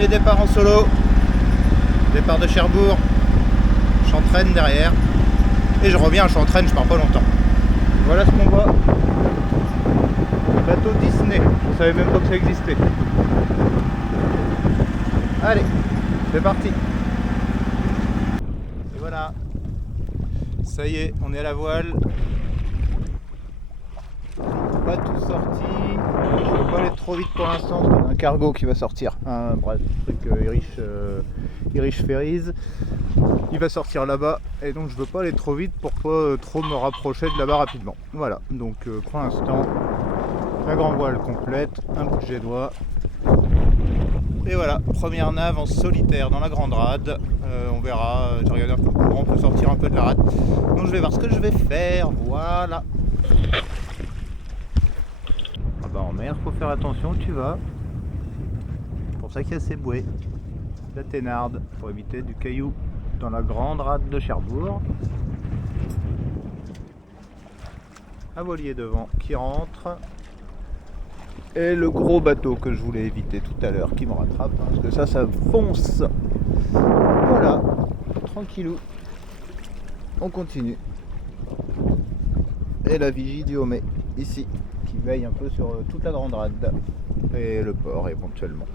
Premier départ en solo. Départ de Cherbourg. J'entraîne derrière. Et je reviens, je s'entraîne, je pars pas longtemps. Voilà ce qu'on voit. Bateau Disney. Je savais même pas que ça existait. Allez, c'est parti. Et voilà. Ça y est, on est à la voile. Pas tout sorti. Je ne vais pas aller trop vite pour l'instant, parce qu'il y a un cargo qui va sortir. Un bref, truc Irish Ferries. Il va sortir là-bas et donc je veux pas aller trop vite pour pas trop me rapprocher de là-bas rapidement. Voilà, donc pour l'instant, la grand voile complète, un bout de jet doigt. Et voilà, première nave en solitaire dans la grande rade. On verra, j'ai regardé un peu le courant, on peut sortir un peu de la rade. Donc je vais voir ce que je vais faire, voilà. Ah bah en mer, faut faire attention où tu vas. C'est pour ça qu'il y a ces bouées. La thénarde, pour éviter du caillou dans la grande rade de Cherbourg. Un voilier devant qui rentre. Et le gros bateau que je voulais éviter tout à l'heure qui me rattrape, hein, parce que ça fonce. Voilà, tranquillou. On continue. Et la vigie du Homais, ici, qui veille un peu sur toute la grande rade. Et le port éventuellement.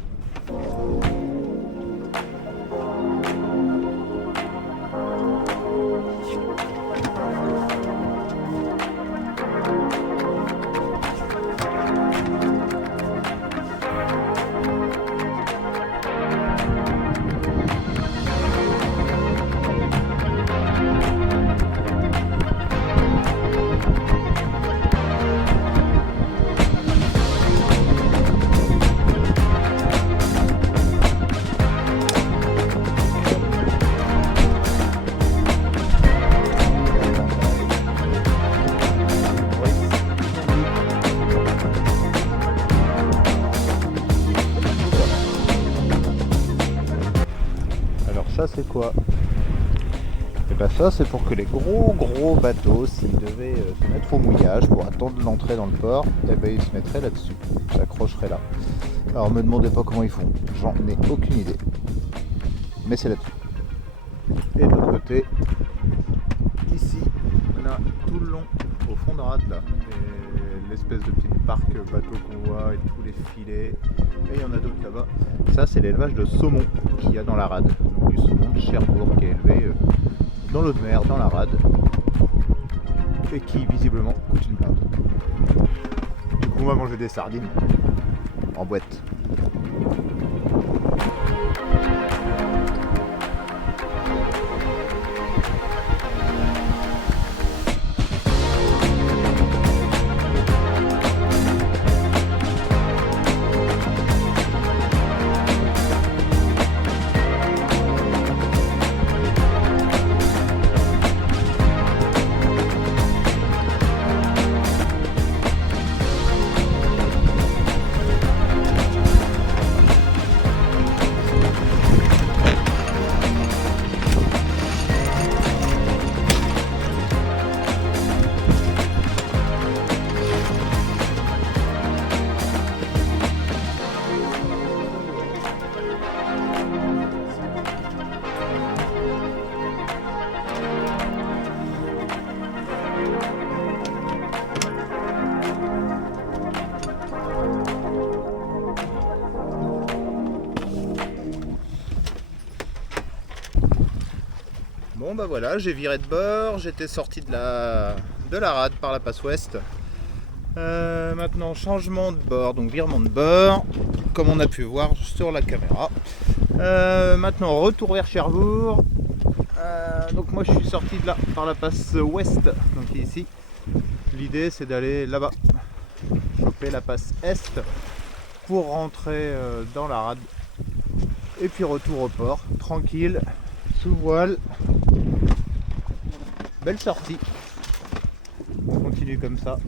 Ça c'est quoi? Et bien ça c'est pour que les gros bateaux, s'ils devaient se mettre au mouillage pour attendre l'entrée dans le port, et ben ils se mettraient là-dessus, s'accrocheraient là. Alors me demandez pas comment ils font, j'en ai aucune idée. Mais c'est là-dessus. Et de l'autre côté, ici, là, tout le long, au fond de rade là, et l'espèce de petite barque bateau qu'on voit et tous les filets, et il y en a d'autres là-bas. Ça c'est l'élevage de saumon qu'il y a dans la rade. Donc du saumon de Cherbourg qui est élevé dans l'eau de mer, dans la rade, et qui visiblement coûte une blinde. Du coup on va manger des sardines en boîte. Bon bah voilà, j'ai viré de bord, j'étais sorti de la rade par la passe ouest. Maintenant changement de bord, donc virement de bord, comme on a pu voir sur la caméra. Maintenant retour vers Cherbourg. Donc moi je suis sorti de là par la passe ouest, donc ici. L'idée c'est d'aller là-bas, choper la passe est pour rentrer dans la rade. Et puis retour au port, tranquille, sous voile. Belle sortie. On continue comme ça.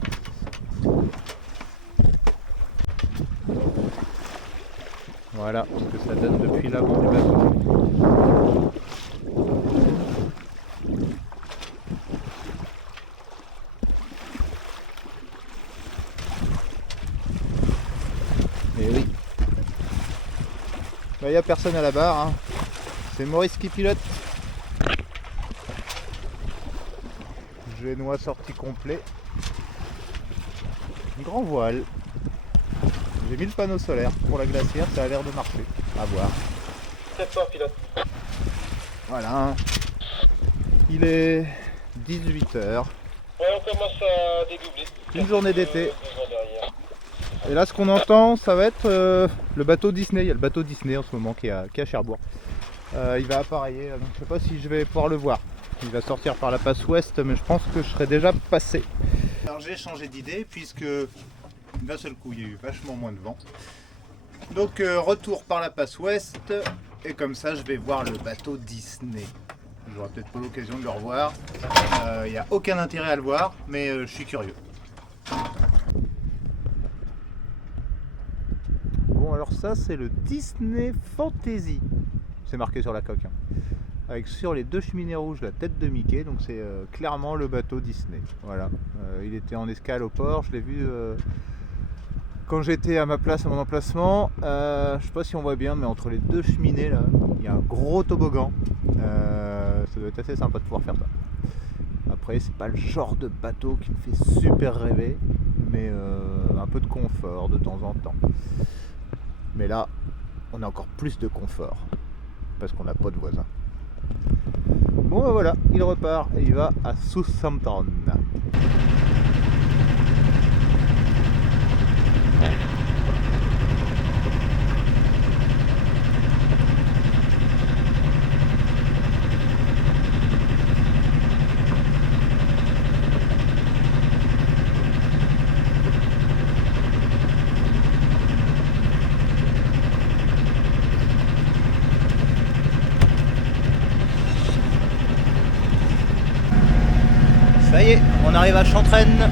Voilà ce que ça donne depuis l'avant du bateau. Et oui. Il n'y a personne à la barre, hein. C'est Maurice qui pilote. Génois sorti complet. Grand voile. J'ai mis le panneau solaire pour la glacière, ça a l'air de marcher. À voir. C'est toi, pilote. Voilà. Il est 18h. Ouais, on commence à dédoubler. Une journée d'été. Et là, ce qu'on entend, ça va être le bateau Disney. Il y a le bateau Disney en ce moment qui est à Cherbourg. Il va appareiller, donc je sais pas si je vais pouvoir le voir. Il va sortir par la passe ouest, mais je pense que je serai déjà passé. Alors j'ai changé d'idée puisque d'un seul coup il y a eu vachement moins de vent. Donc retour par la passe ouest et comme ça je vais voir le bateau Disney. J'aurai peut-être pas l'occasion de le revoir. Il n'y a aucun intérêt à le voir, mais je suis curieux. Bon alors ça c'est le Disney Fantasy. C'est marqué sur la coque. Hein. Avec sur les deux cheminées rouges la tête de Mickey, donc c'est clairement le bateau Disney. Voilà. Il était en escale au port, je l'ai vu quand j'étais à ma place, à mon emplacement. Je sais pas si on voit bien, mais entre les deux cheminées là, il y a un gros toboggan. Ça doit être assez sympa de pouvoir faire ça. Après, c'est pas le genre de bateau qui me fait super rêver, mais un peu de confort de temps en temps. Mais là, on a encore plus de confort parce qu'on n'a pas de voisins. Bon ben voilà, il repart et il va à Southampton. Ça y est, on arrive à Chantraine.